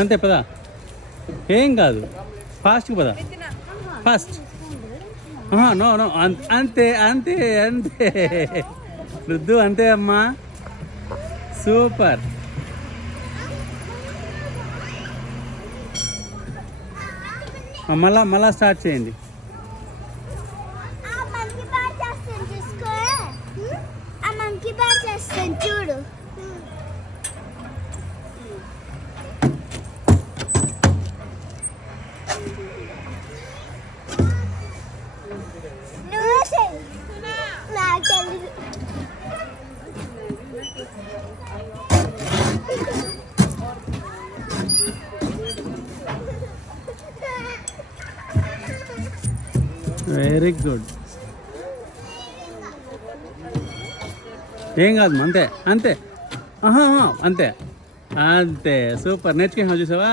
అంతే పదా, ఏం కాదు, ఫాస్ట్గా పదా, ఫాస్ట్. నో నో, అంతే అంతే అంతే రుద్దు, అంతే అమ్మా, సూపర్. మళ్ళా స్టార్ట్ చేయండి. చూడు, నాకు తెలీదు. Very good. ఏం కాదు, అంతే అంతే, అంతే అంతే, సూపర్. నేర్చుకున్నావు చూసావా?